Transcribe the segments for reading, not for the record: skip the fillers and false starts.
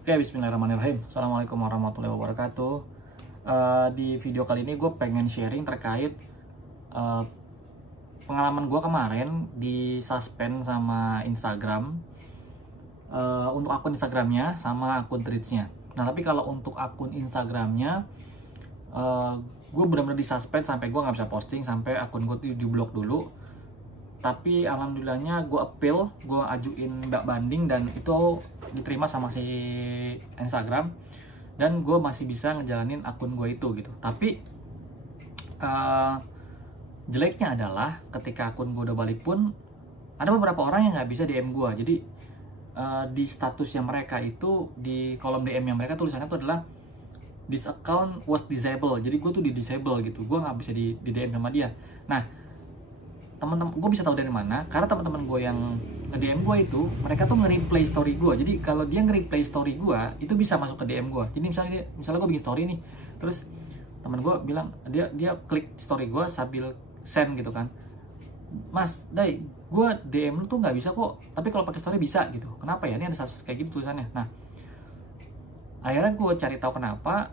Oke, bismillahirrahmanirrahim. Assalamualaikum warahmatullahi wabarakatuh. Di video kali ini gue pengen sharing terkait eh, pengalaman gue kemarin di suspend sama Instagram, untuk akun Instagramnya sama akun Threads-nya. Nah, tapi kalau untuk akun Instagramnya, uh, gue benar-benar di suspend sampai gue nggak bisa posting, sampai akun gue tuh di blok dulu. Tapi alhamdulillahnya gue appeal, gue ajuin banding dan itu diterima sama si Instagram, dan gue masih bisa ngejalanin akun gue itu gitu. Tapi jeleknya adalah ketika akun gue udah balik pun ada beberapa orang yang nggak bisa DM gue. Jadi di statusnya mereka itu, di kolom DM yang mereka tulisannya itu adalah this account was disabled. Jadi gue tuh di disable gitu, gue nggak bisa di DM sama dia. Nah, teman-teman gue bisa tahu dari mana, karena teman-teman gue yang nge-DM gue itu mereka tuh nge-replay story gue. Jadi kalau dia nge-replay story gue itu bisa masuk ke DM gue. Jadi misalnya gue bikin story nih, terus teman gue bilang, dia klik story gue sambil send gitu kan, Mas Dai, gue DM lu tuh nggak bisa kok, tapi kalau pakai story bisa gitu. Kenapa ya? Ini ada status kayak gitu tulisannya. Nah, akhirnya gue cari tahu kenapa,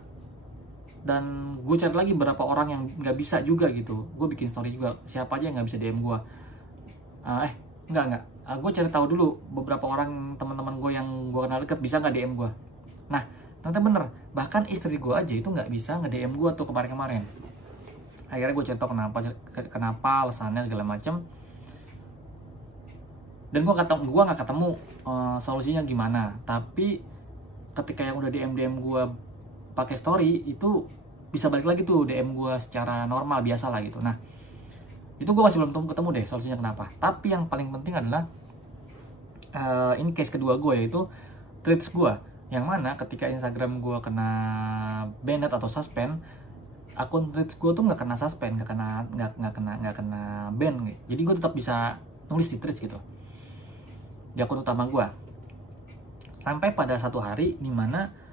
dan gue cari lagi beberapa orang yang nggak bisa juga gitu. Gue bikin story juga, siapa aja yang nggak bisa DM gue. Nggak. Gue cari tahu dulu beberapa orang teman-teman gue yang gue kenal deket bisa nggak DM gue. Nah, ternyata bener, bahkan istri gue aja itu nggak bisa nge-DM gue tuh kemarin-kemarin. Akhirnya gue cari tahu kenapa alasannya segala macem, dan gue nggak ketemu solusinya gimana. Tapi ketika yang udah DM gue pakai story itu bisa balik lagi tuh DM gue secara normal biasa lah gitu. Nah, itu gue masih belum ketemu deh solusinya kenapa. Tapi yang paling penting adalah ini case kedua gue, yaitu Threads gue, yang mana ketika Instagram gue kena banned atau suspend, akun Threads gue tuh nggak kena suspend, nggak kena ban gitu. Jadi gue tetap bisa nulis di Threads gitu, di akun utama gue. Sampai pada satu hari dimana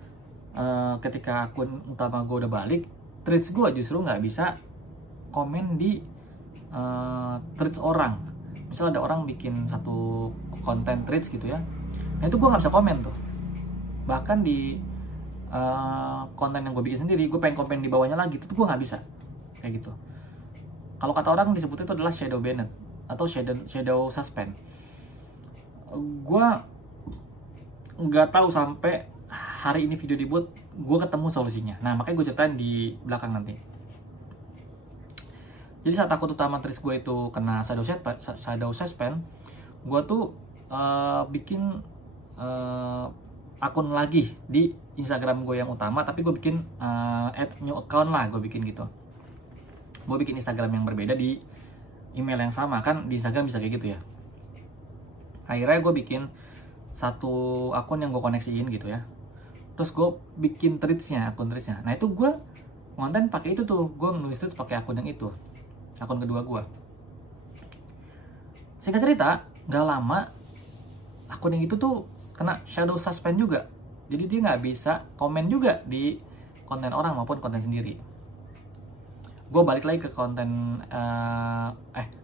ketika akun utama gue udah balik, Threads gue justru nggak bisa komen di Threads orang. Misal ada orang bikin satu konten Threads gitu ya, nah itu gue nggak bisa komen tuh. Bahkan di konten yang gue bikin sendiri, gue pengen komen di bawahnya lagi, itu gue nggak bisa kayak gitu. Kalau kata orang disebutnya itu adalah shadow banned atau shadow suspend. Gue nggak tahu sampai hari ini video dibuat gue ketemu solusinya. Nah, makanya gue ceritain di belakang nanti. Jadi saat akun utama Threads gue itu kena shadow suspend, gue tuh bikin akun lagi di Instagram gue yang utama, tapi gue bikin add new account lah, gue bikin gitu. Gue bikin Instagram yang berbeda di email yang sama, kan di Instagram bisa kayak gitu ya. Akhirnya gue bikin satu akun yang gue koneksiin gitu ya. Terus gue bikin akun Threads-nya. Nah, itu gue konten pakai itu tuh, gue nulis Threads pakai akun yang itu, akun kedua gue. Singkat cerita, gak lama akun yang itu tuh kena shadow suspend juga. Jadi dia nggak bisa komen juga di konten orang maupun konten sendiri. Gue balik lagi ke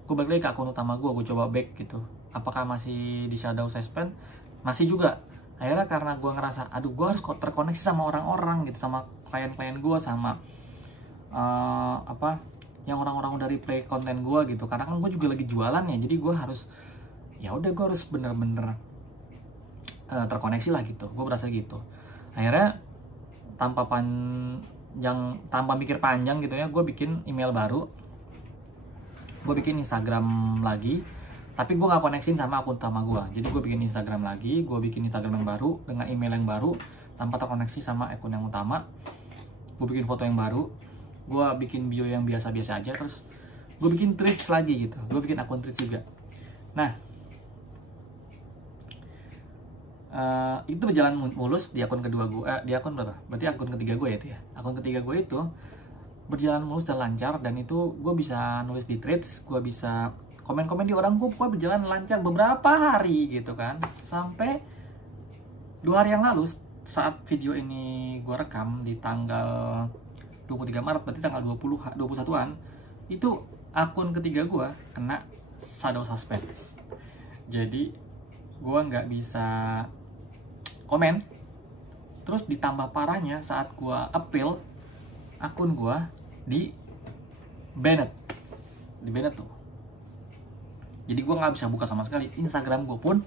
gue balik lagi ke akun utama gue coba back gitu. Apakah masih di shadow suspend? Masih juga. Akhirnya karena gue ngerasa, aduh, gue harus terkoneksi sama orang-orang gitu, sama klien-klien gue, sama yang orang-orang udah replay konten gue gitu. Karena kan gue juga lagi jualan ya, jadi gue harus, ya udah, gue harus bener-bener terkoneksi lah gitu. Gue berasa gitu. Akhirnya tanpa mikir panjang gitu ya, gue bikin email baru, gue bikin Instagram lagi, tapi gue nggak koneksin sama akun utama gue. Jadi gue bikin Instagram lagi, gue bikin Instagram yang baru dengan email yang baru tanpa terkoneksi sama akun yang utama. Gue bikin foto yang baru, gue bikin bio yang biasa-biasa aja, terus gue bikin Threads lagi gitu. Gue bikin akun Threads juga. Nah, itu berjalan mulus di akun kedua gue, di akun berapa? Berarti akun ketiga gue ya itu ya. Akun ketiga gue itu berjalan mulus dan lancar, dan itu gue bisa nulis di Threads, gue bisa komen-komen di orang, gue pokoknya berjalan lancar beberapa hari gitu kan. Sampai 2 hari yang lalu, saat video ini gue rekam di tanggal 23 Maret, berarti tanggal 21-an, itu akun ketiga gue kena shadow suspend. Jadi gue nggak bisa komen Terus ditambah parahnya saat gue appeal, akun gue di banned tuh. Jadi gue nggak bisa buka sama sekali. Instagram gue pun,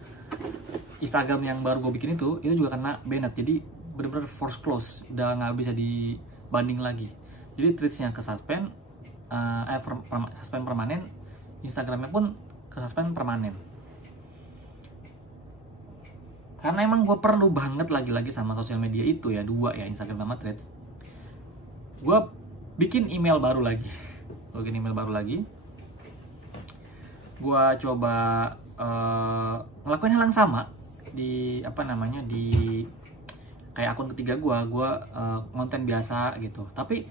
Instagram yang baru gue bikin itu juga kena banned. Jadi bener-bener force close, udah nggak bisa dibanding lagi. Jadi tweetsnya ke suspend, suspend permanen, Instagramnya pun ke suspend permanen. Karena emang gue perlu banget lagi-lagi sama sosial media itu ya, dua ya, Instagram sama Threads. Gue bikin email baru lagi. Gue coba ngelakuin hal yang sama di di kayak akun ketiga gue konten biasa gitu. Tapi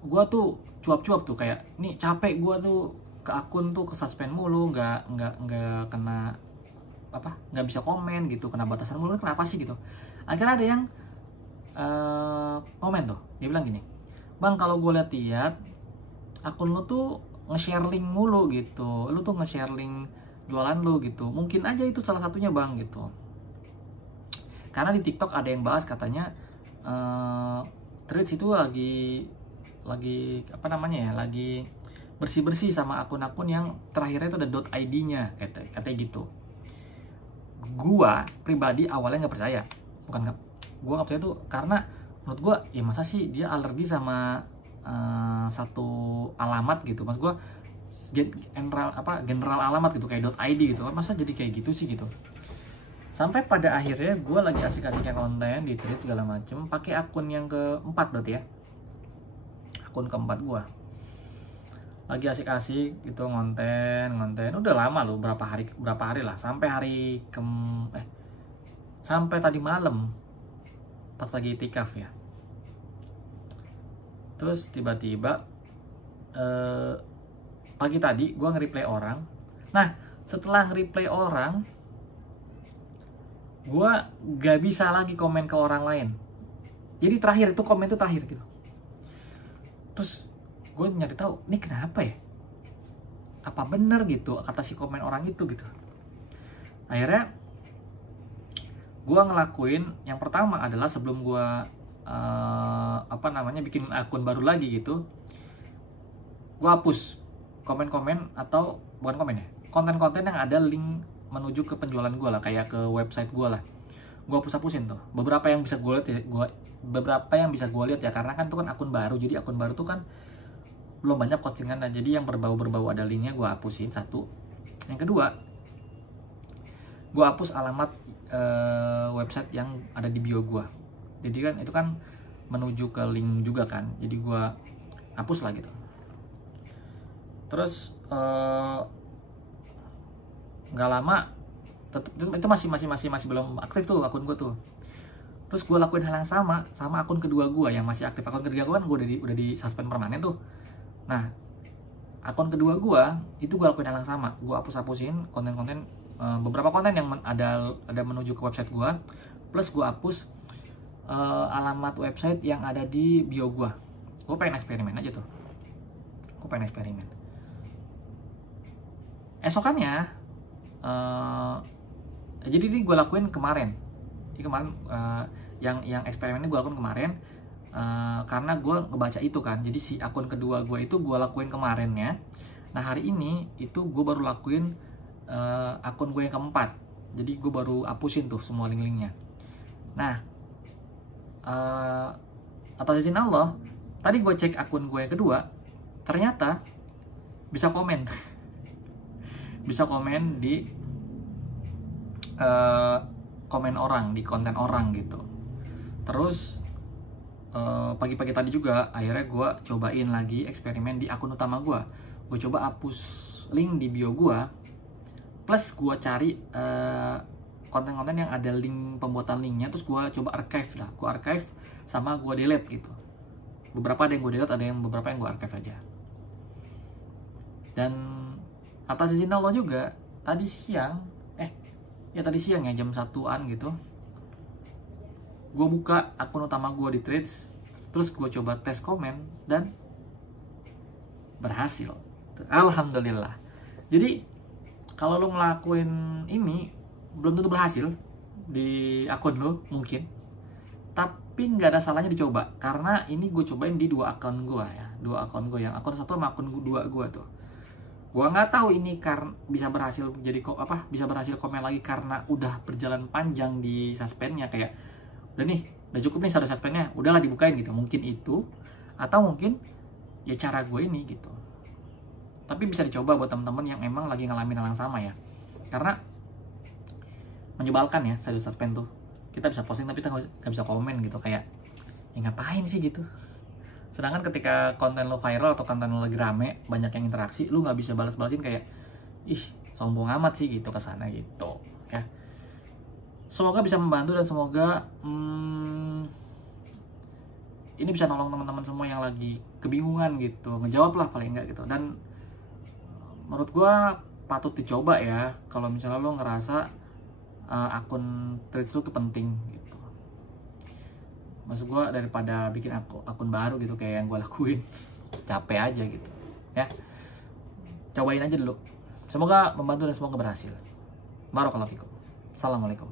gue tuh cuap-cuap tuh kayak, nih capek gue tuh ke akun tuh ke suspend mulu, nggak kena nggak bisa komen gitu, kena batasan mulu, kenapa sih gitu. Akhirnya ada yang komen tuh, dia bilang gini, bang, kalau gue lihat akun lu tuh nge-share link mulu gitu, lu tuh nge-share link jualan lu gitu, mungkin aja itu salah satunya bang gitu. Karena di TikTok ada yang bahas katanya Threads itu lagi lagi bersih-bersih sama akun-akun yang terakhirnya itu ada .id-nya katanya gitu. Gua pribadi awalnya nggak percaya, gua nggak percaya tuh karena menurut gua ya masa sih dia alergi sama satu alamat gitu, mas gua general alamat gitu kayak .id gitu, masa jadi kayak gitu sih gitu. Sampai pada akhirnya gua lagi asik-asiknya konten di Threads segala macem, pakai akun yang keempat berarti ya, akun keempat gua lagi asik-asik gitu ngonten udah lama loh, berapa hari lah, sampai sampai tadi malam pas lagi itikaf ya. Terus tiba-tiba pagi tadi gue nge-replay orang. Nah setelah nge-replay orang, gue gak bisa lagi komen ke orang lain. Jadi terakhir itu komen itu terakhir gitu. Terus gue nyari tahu ini kenapa ya, apa bener gitu kata si komen orang itu gitu. Akhirnya gue ngelakuin yang pertama adalah sebelum gue bikin akun baru lagi gitu, gue hapus komen-komen atau bukan komen ya, konten-konten yang ada link menuju ke penjualan gue lah, kayak ke website gue lah. Gue hapus-hapusin tuh beberapa yang bisa gue lihat ya, karena kan itu kan akun baru, jadi akun baru tuh kan belum banyak postingan, jadi yang berbau ada linknya gue hapusin satu. Yang kedua, gue hapus alamat website yang ada di bio gue, jadi kan itu kan menuju ke link juga kan, jadi gue hapus lah gitu. Terus nggak lama itu masih belum aktif tuh akun gue tuh. Terus gue lakuin hal yang sama akun kedua gue yang masih aktif. Akun kedua gue kan gue udah di suspend permanen tuh. Nah akun kedua gue itu gue lakuin hal yang sama, gue hapus-hapusin konten-konten, beberapa konten yang ada menuju ke website gue, plus gue hapus alamat website yang ada di bio gue. Gue pengen eksperimen aja tuh, esokannya jadi ini gue lakuin kemarin. Yang eksperimennya gue lakuin kemarin karena gue ngebaca itu kan. Jadi si akun kedua gue itu gue lakuin kemarinnya. Nah hari ini itu gue baru lakuin akun gue yang keempat. Jadi gue baru hapusin tuh semua link-linknya. Nah atas izin Allah, tadi gue cek akun gue yang kedua, ternyata bisa komen bisa komen di komen orang, di konten orang gitu. Terus pagi-pagi tadi juga akhirnya gue cobain lagi eksperimen di akun utama gue. Gue coba hapus link di bio gue, plus gue cari konten-konten yang ada link pembuatan linknya, terus gue coba archive lah. Gue archive sama gue delete gitu. Beberapa ada yang gue delete, ada yang beberapa yang gue archive aja. Dan atas izin Allah juga tadi siang ya jam 1-an gitu, gue buka akun utama gue di Threads, terus gue coba tes komen dan berhasil. Alhamdulillah. Jadi kalau lo ngelakuin ini belum tentu berhasil di akun lo mungkin, Tapi nggak ada salahnya dicoba, karena ini gue cobain di 2 akun gue ya, 2 akun gue, yang akun 1 sama akun 2 gue tuh. Gue nggak tahu ini karena bisa berhasil bisa berhasil komen lagi karena udah berjalan panjang di suspendnya, kayak udah nih, udah cukup nih 1 suspendnya, udahlah dibukain gitu. Mungkin itu, atau mungkin ya cara gue ini gitu. Tapi bisa dicoba buat teman-teman yang emang lagi ngalamin hal yang sama ya, karena menyebalkan ya 1 suspend tuh. Kita bisa posting tapi kita nggak bisa komen gitu, kayak ya ngapain sih gitu. Sedangkan ketika konten lo viral atau konten lo lagi rame, banyak yang interaksi, lu nggak bisa balas-balasin, kayak ih sombong amat sih gitu kesana gitu ya. Semoga bisa membantu dan semoga ini bisa nolong teman-teman semua yang lagi kebingungan gitu, ngejawab lah paling enggak gitu. Dan menurut gua patut dicoba ya kalau misalnya lo ngerasa akun Threads lu tuh penting gitu. Maksud gue, daripada bikin akun baru gitu kayak yang gue lakuin, capek aja gitu ya. Cobain aja dulu, semoga membantu dan semoga berhasil. Barakallahu fikum. Assalamualaikum.